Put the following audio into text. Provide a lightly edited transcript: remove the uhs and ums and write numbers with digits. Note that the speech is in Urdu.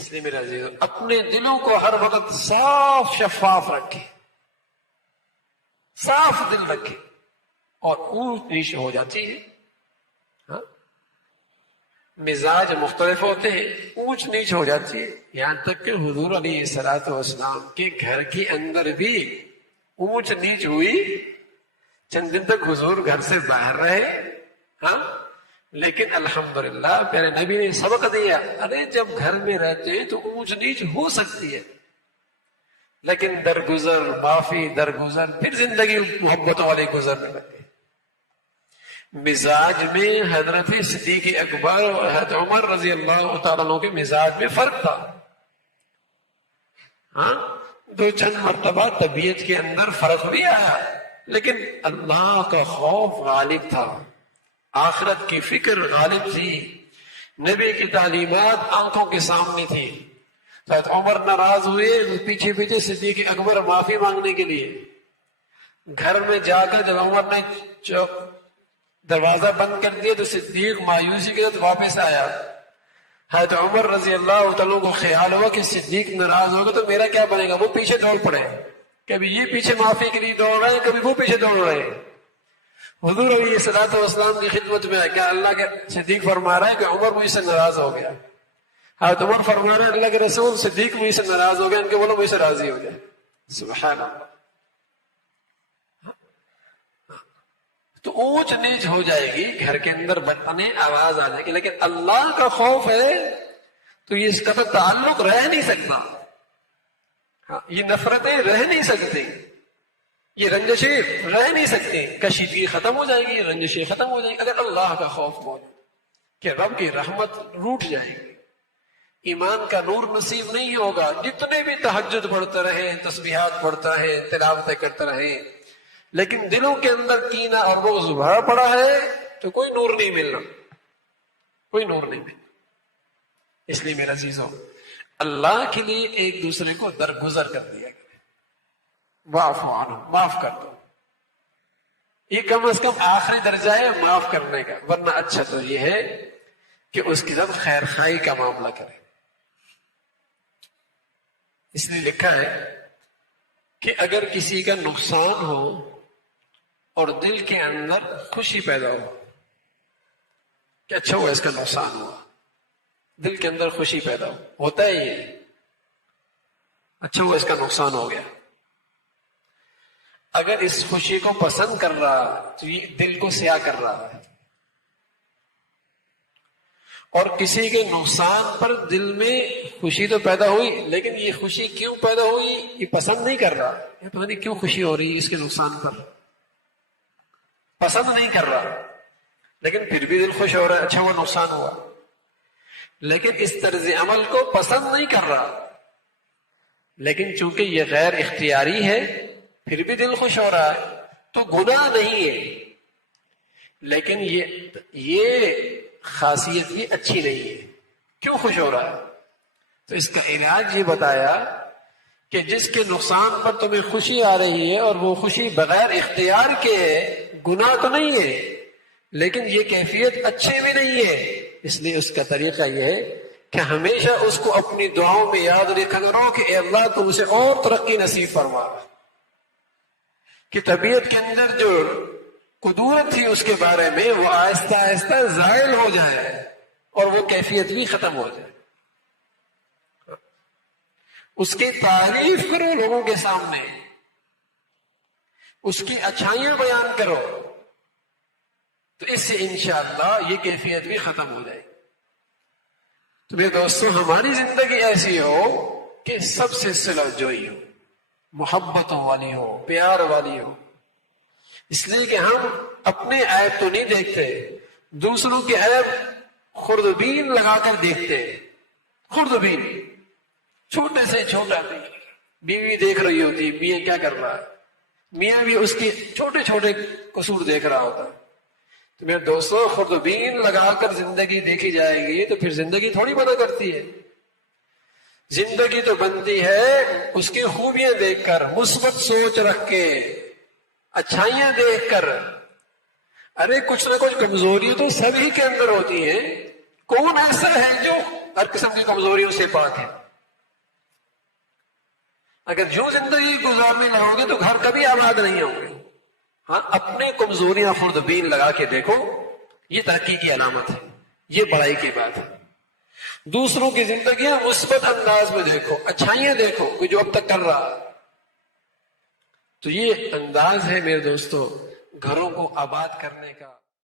اس لیے میرا عزیز اپنے دلوں کو ہر وقت صاف شفاف رکھے، صاف دل رکھے، اور اونچ نیچ ہو جاتی ہے. ہاں مزاج مختلف ہوتے ہیں، اونچ نیچ ہو جاتی ہے. یہاں تک کہ حضور علیہ الصلوۃ والسلام کے گھر کے اندر بھی اونچ نیچ ہوئی. چند دن تک حضور گھر سے باہر رہے، ہاں لیکن الحمدللہ میرے نبی نے سبق دیا، ارے جب گھر میں رہتے ہیں تو اونچ نیچ ہو سکتی ہے، لیکن درگزر معافی درگزر پھر زندگی محبت والی گزرنے لگے. مزاج میں حضرت صدیق اکبر اور حضرت عمر رضی اللہ تعالیٰ عنہ کے مزاج میں فرق تھا. ہاں دو چند مرتبہ طبیعت کے اندر فرق بھی آیا، لیکن اللہ کا خوف غالب تھا، آخرت کی فکر غالب تھی، نبی کی تعلیمات آنکھوں کے سامنے تھی. حضرت عمر ناراض ہوئے، پیچھے پیچھے صدیق اکبر معافی مانگنے کے لیے. گھر میں جا کر جب عمر نے دروازہ بند کر دیا تو صدیق مایوسی کے ساتھ واپس آیا. حضرت عمر رضی اللہ تعالیٰ کو خیال ہوا کہ صدیق ناراض ہوگا تو میرا کیا بنے گا. وہ پیچھے دوڑ پڑے، کبھی یہ پیچھے معافی کے لیے دوڑ رہے ہیں، کبھی وہ پیچھے دوڑ رہے ہیں. حضور علیہ الصلوۃ والسلام کی خدمت میں کیا اللہ کے صدیق فرما رہا ہے کہ عمر مجھ سے ناراض ہو گیا. حضرت عمر فرما رہے ہیں اللہ کے رسول صدیق مجھ سے ناراض ہو گیا، ان کے بولو مجھ سے راضی ہو جائے. سبحان اللہ. تو اونچ نیچ ہو جائے گی، گھر کے اندر بچپنے آواز آ جائے گی، لیکن اللہ کا خوف ہے تو یہ اس کا تو تعلق رہ نہیں سکتا. یہ نفرتیں رہ نہیں سکتی، یہ رنجشیں رہ نہیں سکتی. کشیدگی ختم ہو جائے گی، رنجشیں ختم ہو جائیں گی اگر اللہ کا خوف ہو کہ رب کی رحمت روٹ جائے گی، ایمان کا نور نصیب نہیں ہوگا. جتنے بھی تہجد پڑھتے رہے، تسبیحات پڑھتے رہے، تلاوتیں کرتے رہے، لیکن دلوں کے اندر کینہ اور بغض بھرا پڑا ہے تو کوئی نور نہیں ملنا، کوئی نور نہیں ملنا. اس لیے میرا عزیزو اللہ کے لیے ایک دوسرے کو درگزر کر دیا کرے، واعفو عنہم، معاف کر دو. یہ کم از کم آخری درجہ ہے معاف کرنے کا، ورنہ اچھا تو یہ ہے کہ اس کے ساتھ خیر خائی کا معاملہ کرے. اس لیے لکھا ہے کہ اگر کسی کا نقصان ہو اور دل کے اندر خوشی پیدا ہو کہ اچھا ہوا اس کا نقصان ہوا، دل کے اندر خوشی پیدا ہوتا ہے، یہ اچھا ہوا اس کا نقصان ہو گیا. اگر اس خوشی کو پسند کر رہا تو یہ دل کو سیاہ کر رہا ہے. اور کسی کے نقصان پر دل میں خوشی تو پیدا ہوئی، لیکن یہ خوشی کیوں پیدا ہوئی یہ پسند نہیں کر رہا، یہ پتہ نہیں کیوں خوشی ہو رہی ہے اس کے نقصان پر، پسند نہیں کر رہا، لیکن پھر بھی دل خوش ہو رہا ہے اچھا وہ نقصان ہوا. لیکن اس طرز عمل کو پسند نہیں کر رہا، لیکن چونکہ یہ غیر اختیاری ہے پھر بھی دل خوش ہو رہا ہے تو گناہ نہیں ہے. لیکن یہ خاصیت بھی اچھی نہیں ہے. کیوں خوش ہو رہا ہے؟ تو اس کا علاج یہ بتایا کہ جس کے نقصان پر تمہیں خوشی آ رہی ہے اور وہ خوشی بغیر اختیار کے ہے، گناہ تو نہیں ہے لیکن یہ کیفیت اچھی بھی نہیں ہے. اس لیے اس کا طریقہ یہ ہے کہ ہمیشہ اس کو اپنی دعاؤں میں یاد رکھا کرو کہ اے اللہ تم اسے اور ترقی نصیب فرما، کہ طبیعت کے اندر جو قدورت تھی اس کے بارے میں وہ آہستہ آہستہ زائل ہو جائے اور وہ کیفیت بھی ختم ہو جائے. اس کی تعریف کرو لوگوں کے سامنے، اس کی اچھائیاں بیان کرو، تو اس سے انشاءاللہ یہ کیفیت بھی ختم ہو جائے. تو میرے دوستو ہماری زندگی ایسی ہو کہ سب سے صلہ جوئی ہو، محبتوں والی ہو، پیار والی ہو. اس لیے کہ ہم اپنے عیب تو نہیں دیکھتے، دوسروں کے عیب خوردبین لگا کر دیکھتے ہیں. خوردبین، چھوٹے سے چھوٹا بھی، بیوی دیکھ رہی ہوتی میاں کیا کر رہا ہے، میاں بھی اس کے چھوٹے چھوٹے قصور دیکھ رہا ہوتا ہے. تو میرے دوستوں خوردبین لگا کر زندگی دیکھی جائے گی تو پھر زندگی تھوڑی بنا کرتی ہے. زندگی تو بنتی ہے اس کی خوبیاں دیکھ کر، مثبت سوچ رکھ کے، اچھائیاں دیکھ کر. ارے کچھ نہ کچھ کمزوری تو سبھی کے اندر ہوتی ہے، کون ایسا ہے جو ہر قسم کی کمزوریوں سے پاک ہے؟ اگر جو زندگی گزارنے لگو گے تو گھر کبھی آباد نہیں ہوں گے. ہاں اپنے کمزوریاں خوردبین لگا کے دیکھو، یہ ترقی کی علامت ہے، یہ بڑائی کی بات ہے. دوسروں کی زندگیاں مثبت انداز میں دیکھو، اچھائیاں دیکھو کہ جو اب تک کر رہا. تو یہ انداز ہے میرے دوستو گھروں کو آباد کرنے کا.